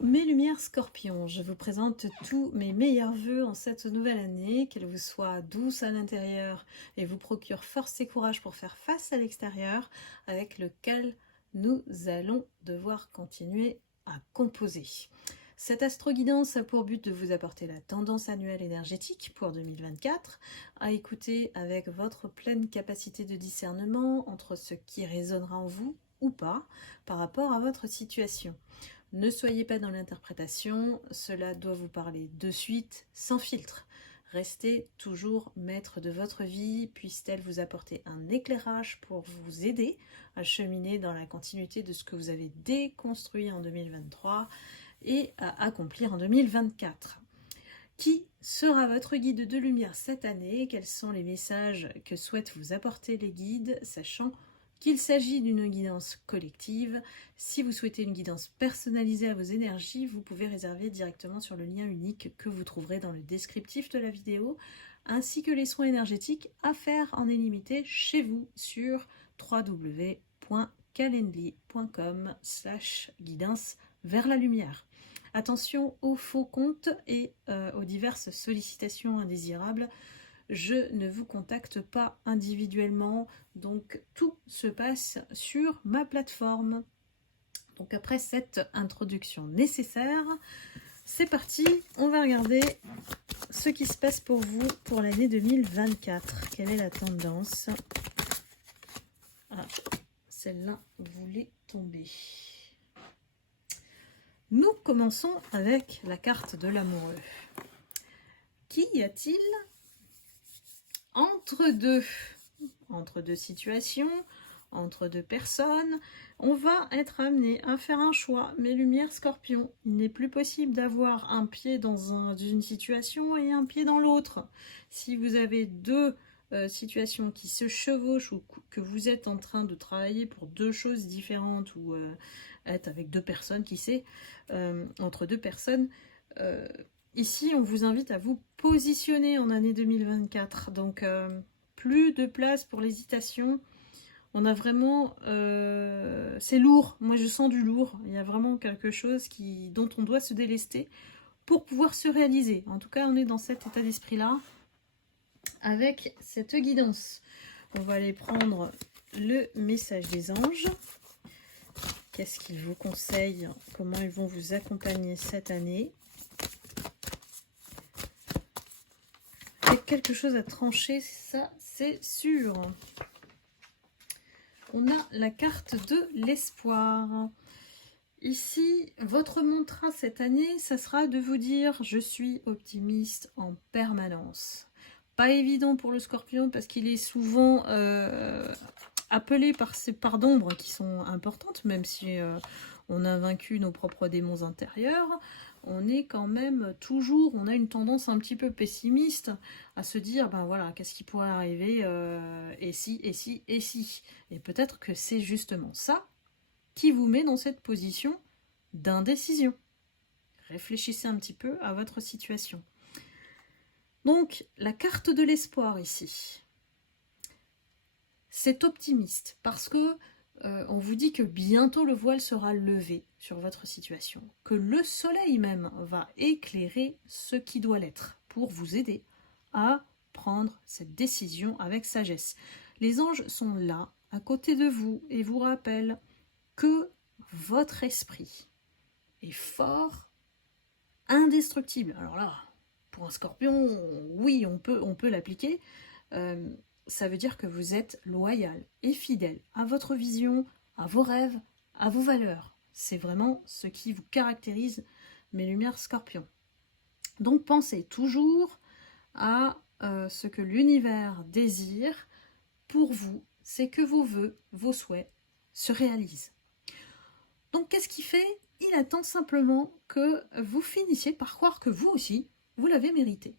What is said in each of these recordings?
mes lumières scorpions, je vous présente tous mes meilleurs vœux en cette nouvelle année, qu'elle vous soit douce à l'intérieur et vous procure force et courage pour faire face à l'extérieur, avec lequel nous allons devoir continuer à composer. Cette astro-guidance a pour but de vous apporter la tendance annuelle énergétique pour 2024, à écouter avec votre pleine capacité de discernement entre ce qui résonnera en vous ou pas par rapport à votre situation. Ne soyez pas dans l'interprétation, cela doit vous parler de suite, sans filtre. Restez toujours maître de votre vie, puisse-t-elle vous apporter un éclairage pour vous aider à cheminer dans la continuité de ce que vous avez déconstruit en 2023 et à accomplir en 2024. Qui sera votre guide de lumière cette année? Quels sont les messages que souhaitent vous apporter les guides, sachant qu'il s'agit d'une guidance collective. Si vous souhaitez une guidance personnalisée à vos énergies, vous pouvez réserver directement sur le lien unique que vous trouverez dans le descriptif de la vidéo, ainsi que les soins énergétiques à faire en illimité chez vous sur www.calendly.com/guidance vers la lumière. Attention aux faux comptes et aux diverses sollicitations indésirables. Je ne vous contacte pas individuellement, donc tout se passe sur ma plateforme. Donc après cette introduction nécessaire, c'est parti, on va regarder ce qui se passe pour vous pour l'année 2024. Quelle est la tendance? Ah, celle-là voulait tomber. Nous commençons avec la carte de l'amoureux. Qu'y a-t-il entre deux situations, entre deux personnes? On va être amené à faire un choix. Mes lumières scorpions, il n'est plus possible d'avoir un pied dans une situation et un pied dans l'autre. Si vous avez deux situations qui se chevauchent ou que vous êtes en train de travailler pour deux choses différentes ou être avec deux personnes, qui sait, entre deux personnes, ici, on vous invite à vous positionner en année 2024. Donc, plus de place pour l'hésitation. On a vraiment... c'est lourd. Moi, je sens du lourd. Il y a vraiment quelque chose dont on doit se délester pour pouvoir se réaliser. En tout cas, on est dans cet état d'esprit-là avec cette guidance. On va aller prendre le message des anges. Qu'est-ce qu'ils vous conseillent? Comment ils vont vous accompagner cette année? Quelque chose à trancher, ça c'est sûr. On a la carte de l'espoir. Ici, votre mantra cette année, ça sera de vous dire « Je suis optimiste en permanence ». Pas évident pour le scorpion parce qu'il est souvent appelé par ces parts d'ombre qui sont importantes, même si on a vaincu nos propres démons intérieurs. On est quand même toujours, on a une tendance un petit peu pessimiste à se dire, ben voilà, qu'est-ce qui pourrait arriver, et si, et si, et si. Et peut-être que c'est justement ça qui vous met dans cette position d'indécision. Réfléchissez un petit peu à votre situation. Donc, la carte de l'espoir ici, c'est optimiste parce que on vous dit que bientôt le voile sera levé sur votre situation, que le soleil même va éclairer ce qui doit l'être pour vous aider à prendre cette décision avec sagesse. Les anges sont là, à côté de vous, et vous rappellent que votre esprit est fort, indestructible. Alors là, pour un scorpion, oui, on peut l'appliquer. Ça veut dire que vous êtes loyal et fidèle à votre vision, à vos rêves, à vos valeurs. C'est vraiment ce qui vous caractérise, mes lumières scorpions. Donc pensez toujours à ce que l'univers désire pour vous, c'est que vos vœux, vos souhaits se réalisent. Donc qu'est-ce qu'il fait? Il attend simplement que vous finissiez par croire que vous aussi, vous l'avez mérité.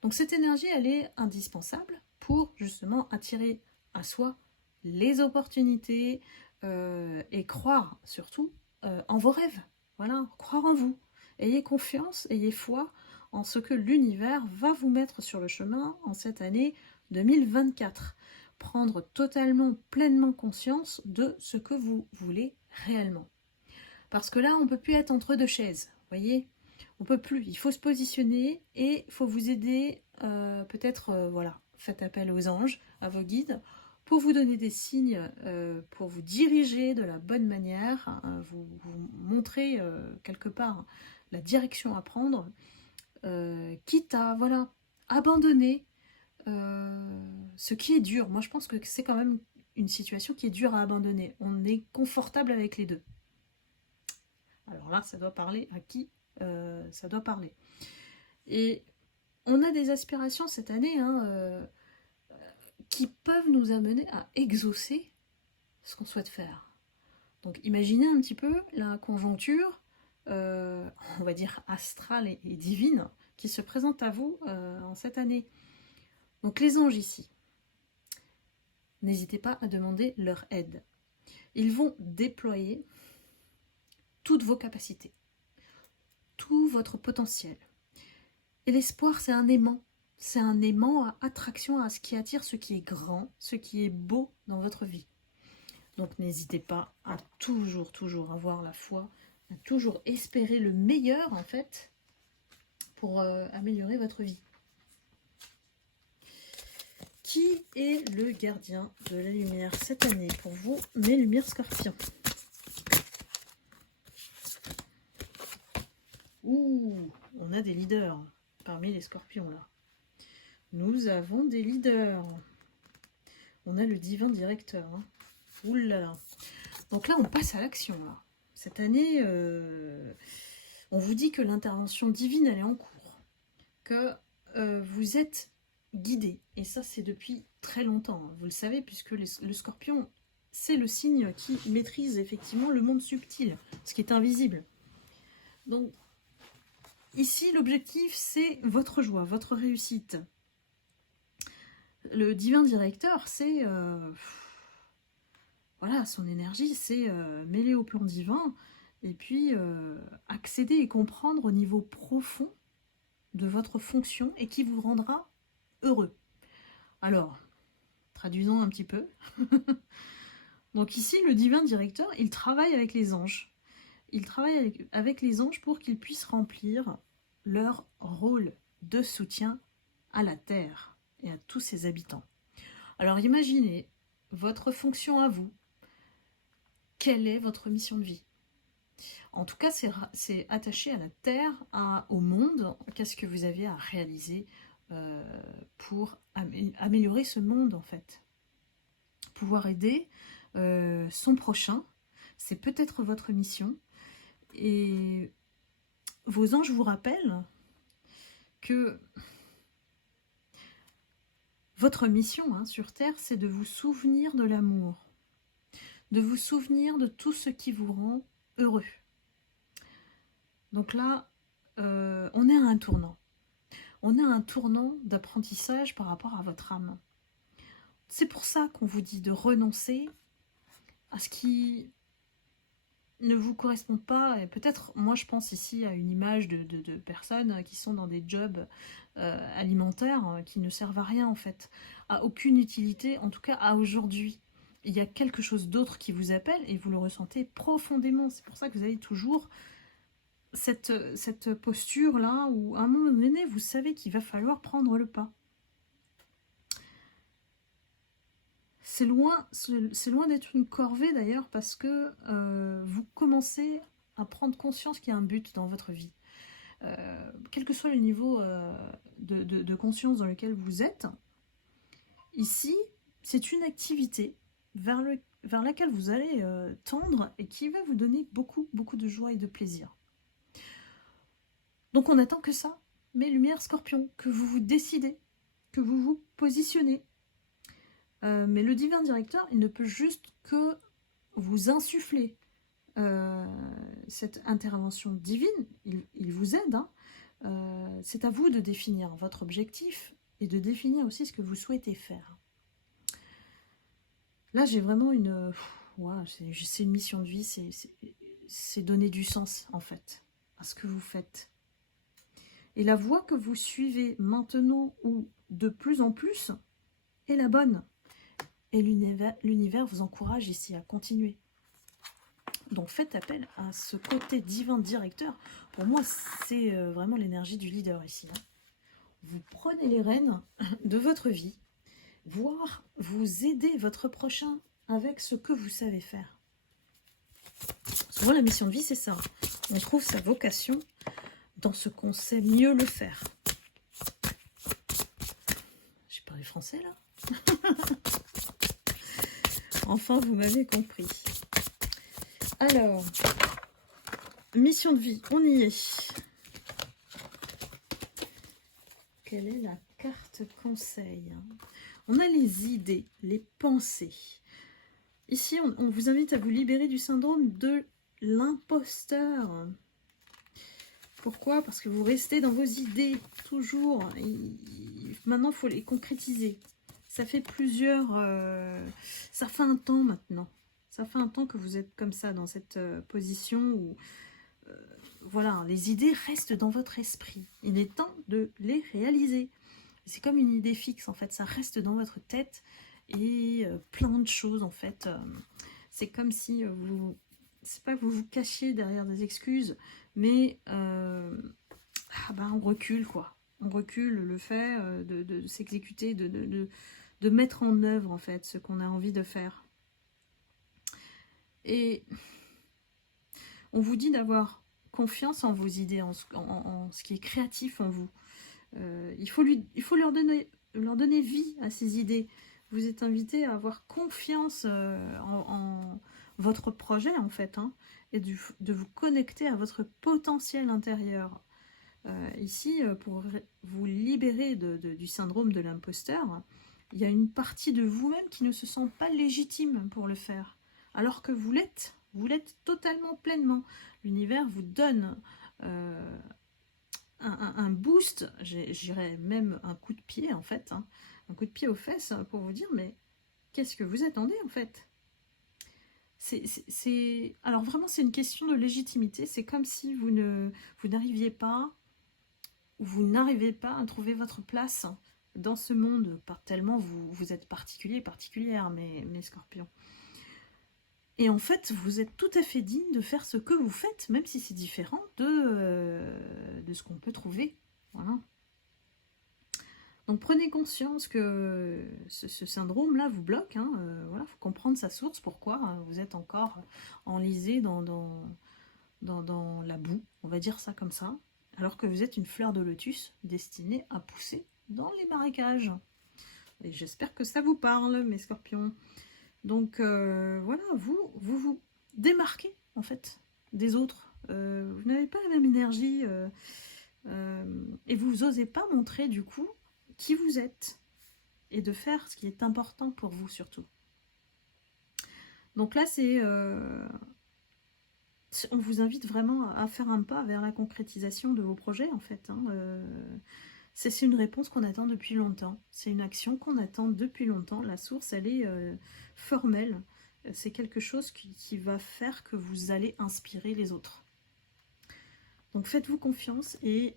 Donc cette énergie, elle est indispensable pour justement attirer à soi les opportunités et croire surtout en vos rêves. Voilà, croire en vous. Ayez confiance, ayez foi en ce que l'univers va vous mettre sur le chemin en cette année 2024. Prendre totalement, pleinement conscience de ce que vous voulez réellement. Parce que là, on ne peut plus être entre deux chaises, vous voyez? On peut plus, il faut se positionner et il faut vous aider, peut-être, voilà, faites appel aux anges, à vos guides, pour vous donner des signes, pour vous diriger de la bonne manière, hein, vous montrer quelque part la direction à prendre, quitte à, voilà, abandonner ce qui est dur. Moi, je pense que c'est quand même une situation qui est dure à abandonner. On est confortable avec les deux. Alors là, ça doit parler à qui ça doit parler. Et on a des aspirations cette année qui peuvent nous amener à exaucer ce qu'on souhaite faire. Donc imaginez un petit peu la conjoncture, on va dire astrale et divine, qui se présente à vous en cette année. Donc les anges ici, n'hésitez pas à demander leur aide. Ils vont déployer toutes vos capacités, tout votre potentiel. Et l'espoir, c'est un aimant. C'est un aimant à attraction, à ce qui attire ce qui est grand, ce qui est beau dans votre vie. Donc n'hésitez pas à toujours avoir la foi, à toujours espérer le meilleur en fait, pour améliorer votre vie. Qui est le gardien de la lumière cette année pour vous, mes lumières scorpions? Ouh, on a des leaders parmi les scorpions là. Nous avons des leaders. On a le divin directeur. Hein. Ouh là là. Donc là, on passe à l'action. Cette année, on vous dit que l'intervention divine, elle est en cours. Que vous êtes guidé. Et ça, c'est depuis très longtemps. Hein. Vous le savez, puisque le scorpion, c'est le signe qui maîtrise effectivement le monde subtil, ce qui est invisible. Donc, ici, l'objectif, c'est votre joie, votre réussite. Le divin directeur, c'est... voilà, son énergie, c'est mêler au plan divin et puis accéder et comprendre au niveau profond de votre fonction et qui vous rendra heureux. Alors, traduisons un petit peu. Donc ici, le divin directeur, il travaille avec les anges. Il travaille avec les anges pour qu'ils puissent remplir leur rôle de soutien à la Terre et à tous ses habitants. Alors imaginez votre fonction à vous. Quelle est votre mission de vie? En tout cas, c'est attaché à la Terre, au monde. Qu'est-ce que vous avez à réaliser pour améliorer ce monde, en fait? Pouvoir aider son prochain, c'est peut-être votre mission. Et vos anges vous rappellent que votre mission sur Terre, c'est de vous souvenir de l'amour, de vous souvenir de tout ce qui vous rend heureux. Donc là, on est à un tournant. On est à un tournant d'apprentissage par rapport à votre âme. C'est pour ça qu'on vous dit de renoncer à ce qui ne vous correspond pas. Et peut-être, moi je pense ici à une image de personnes qui sont dans des jobs alimentaires qui ne servent à rien en fait, à aucune utilité, en tout cas à aujourd'hui. Il y a quelque chose d'autre qui vous appelle et vous le ressentez profondément. C'est pour ça que vous avez toujours cette posture-là où à un moment donné, vous savez qu'il va falloir prendre le pas. C'est loin d'être une corvée d'ailleurs parce que vous commencez à prendre conscience qu'il y a un but dans votre vie. Quel que soit le niveau de conscience dans lequel vous êtes, ici, c'est une activité vers laquelle vous allez tendre et qui va vous donner beaucoup de joie et de plaisir. Donc on attend que ça, mes lumières scorpions, que vous vous décidez, que vous vous positionnez. Mais le divin directeur, il ne peut juste que vous insuffler cette intervention divine. Il vous aide. C'est à vous de définir votre objectif et de définir aussi ce que vous souhaitez faire. Là, j'ai vraiment c'est une mission de vie, c'est donner du sens, en fait, à ce que vous faites. Et la voie que vous suivez maintenant ou de plus en plus est la bonne. Et l'univers vous encourage ici à continuer. Donc faites appel à ce côté divin directeur. Pour moi, c'est vraiment l'énergie du leader ici. Hein. Vous prenez les rênes de votre vie, voire vous aider votre prochain avec ce que vous savez faire. Souvent, la mission de vie, c'est ça. On trouve sa vocation dans ce qu'on sait mieux le faire. J'ai parlé français, là. Enfin, vous m'avez compris. Alors, mission de vie, on y est. Quelle est la carte conseil? On a les idées, les pensées. Ici, on vous invite à vous libérer du syndrome de l'imposteur. Pourquoi? Parce que vous restez dans vos idées, toujours. Maintenant, il faut les concrétiser. Ça fait ça fait un temps maintenant. Ça fait un temps que vous êtes comme ça, dans cette position où... voilà, les idées restent dans votre esprit. Il est temps de les réaliser. C'est comme une idée fixe, en fait. Ça reste dans votre tête et plein de choses, en fait. C'est comme si vous... C'est pas que vous vous cachiez derrière des excuses, mais on recule, quoi. On recule le fait de s'exécuter, de mettre en œuvre, en fait, ce qu'on a envie de faire. Et on vous dit d'avoir confiance en vos idées, en ce qui est créatif en vous. Il faut leur donner vie à ces idées. Vous êtes invité à avoir confiance en votre projet, en fait, hein, et de vous connecter à votre potentiel intérieur. Ici, pour vous libérer du syndrome de l'imposteur, il y a une partie de vous-même qui ne se sent pas légitime pour le faire, alors que vous l'êtes totalement, pleinement. L'univers vous donne un boost, j'irais même un coup de pied, en fait, hein, un coup de pied aux fesses pour vous dire, mais qu'est-ce que vous attendez, en fait? Alors vraiment, c'est une question de légitimité. C'est comme si vous n'arrivez pas à trouver votre place dans ce monde, pas tellement vous êtes particulière, mes scorpions. Et en fait, vous êtes tout à fait digne de faire ce que vous faites, même si c'est différent de ce qu'on peut trouver. Voilà. Donc prenez conscience que ce syndrome-là vous bloque. Hein, voilà, faut comprendre sa source, pourquoi vous êtes encore enlisé dans la boue, on va dire ça comme ça, alors que vous êtes une fleur de lotus destinée à pousser dans les marécages. Et j'espère que ça vous parle, mes scorpions. Donc voilà, vous démarquez en fait des autres. Vous n'avez pas la même énergie et vous n'osez pas montrer du coup qui vous êtes et de faire ce qui est important pour vous surtout. Donc là, on vous invite vraiment à faire un pas vers la concrétisation de vos projets en fait. Hein. C'est une réponse qu'on attend depuis longtemps. C'est une action qu'on attend depuis longtemps. La source, elle est formelle. C'est quelque chose qui va faire que vous allez inspirer les autres. Donc faites-vous confiance et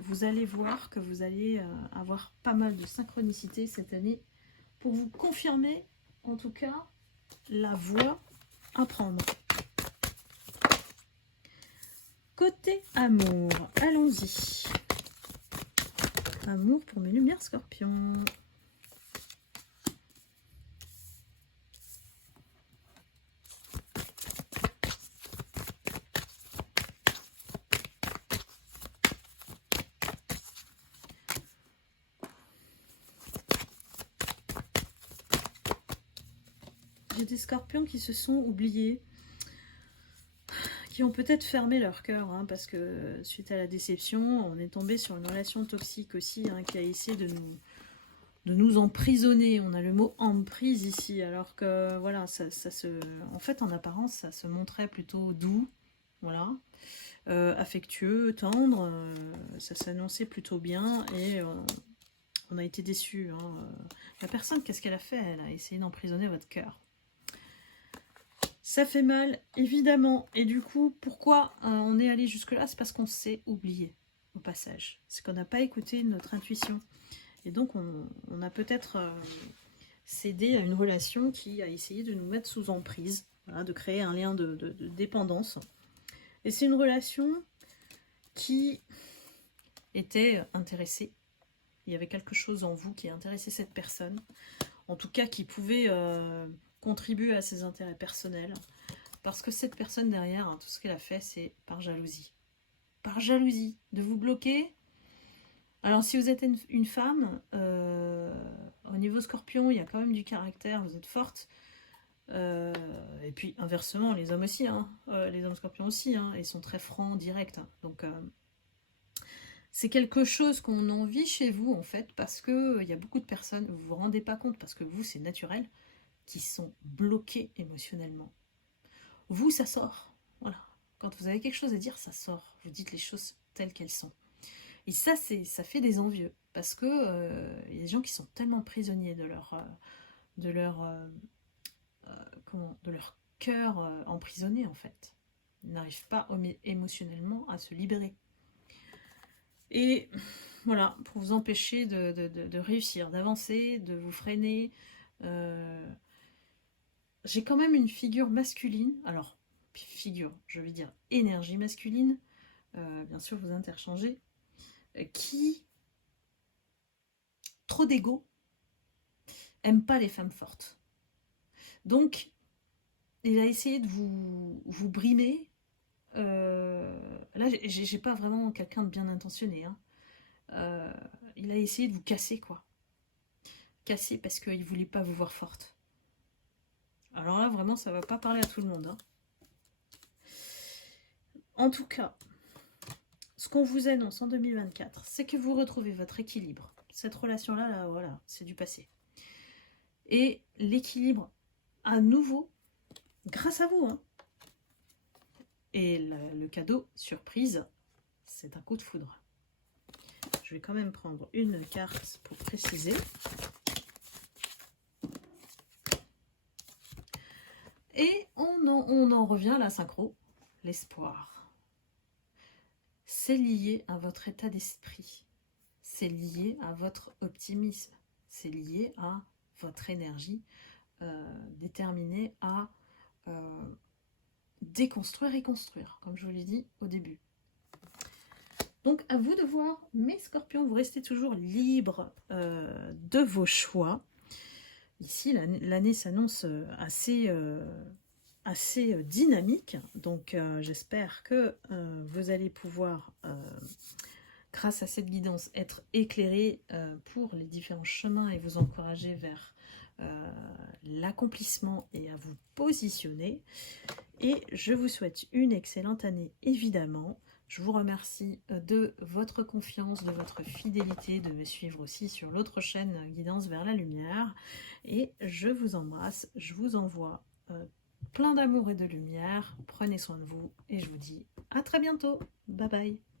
vous allez voir que vous allez avoir pas mal de synchronicité cette année pour vous confirmer, en tout cas, la voie à prendre. Côté amour, allons-y. Amour pour mes lumières scorpions. J'ai des scorpions qui se sont oubliés, qui ont peut-être fermé leur cœur, hein, parce que suite à la déception, on est tombé sur une relation toxique aussi, hein, qui a essayé de nous emprisonner. On a le mot emprise ici, alors que voilà, en fait, en apparence, ça se montrait plutôt doux, voilà, affectueux, tendre, ça s'annonçait plutôt bien, et on a été déçus. Hein. La personne, qu'est-ce qu'elle a fait? Elle a essayé d'emprisonner votre cœur. Ça fait mal, évidemment. Et du coup, pourquoi on est allé jusque-là? C'est parce qu'on s'est oublié, au passage. C'est qu'on n'a pas écouté notre intuition. Et donc, on a peut-être cédé à une relation qui a essayé de nous mettre sous emprise. voilà, de créer un lien de dépendance. Et c'est une relation qui était intéressée. Il y avait quelque chose en vous qui intéressait cette personne, en tout cas qui pouvait contribuer à ses intérêts personnels, parce que cette personne derrière, hein, tout ce qu'elle a fait, c'est par jalousie. Par jalousie, de vous bloquer. Alors si vous êtes une femme, au niveau scorpion, il y a quand même du caractère, vous êtes forte. Et puis inversement, les hommes aussi, hein, les hommes scorpions aussi, hein, ils sont très francs, directs. Hein, donc c'est quelque chose qu'on envie chez vous en fait, parce que il y a beaucoup de personnes, vous vous rendez pas compte, parce que vous c'est naturel, qui sont bloquées émotionnellement. Vous ça sort, voilà. Quand vous avez quelque chose à dire, ça sort. Vous dites les choses telles qu'elles sont. Et ça fait des envieux, parce que il y a des gens qui sont tellement prisonniers de leur cœur emprisonné en fait. Ils n'arrivent pas émotionnellement à se libérer. Et voilà, pour vous empêcher de réussir, d'avancer, de vous freiner, j'ai quand même une figure masculine, alors figure, je vais dire énergie masculine, bien sûr vous interchangez, qui, trop d'ego, aime pas les femmes fortes. Donc, il a essayé de vous brimer. Là, j'ai pas vraiment quelqu'un de bien intentionné. Hein. Il a essayé de vous casser, quoi. Casser parce qu'il voulait pas vous voir forte. Alors là, vraiment, ça va pas parler à tout le monde. Hein. En tout cas, ce qu'on vous annonce en 2024, c'est que vous retrouvez votre équilibre. Cette relation-là, là, voilà, c'est du passé. Et l'équilibre, à nouveau, grâce à vous. Hein. Et le cadeau, surprise, c'est un coup de foudre. Je vais quand même prendre une carte pour préciser. Et on en revient à la synchro, l'espoir. C'est lié à votre état d'esprit. C'est lié à votre optimisme. C'est lié à votre énergie déterminée à déconstruire et construire, comme je vous l'ai dit au début. Donc à vous de voir, mes scorpions, vous restez toujours libres de vos choix. Ici, l'année s'annonce assez dynamique, donc j'espère que vous allez pouvoir, grâce à cette guidance, être éclairé pour les différents chemins et vous encourager vers l'accomplissement et à vous positionner. Et je vous souhaite une excellente année, évidemment. Je vous remercie de votre confiance, de votre fidélité, de me suivre aussi sur l'autre chaîne Guidance vers la lumière. Et je vous embrasse, je vous envoie plein d'amour et de lumière. Prenez soin de vous et je vous dis à très bientôt. Bye bye.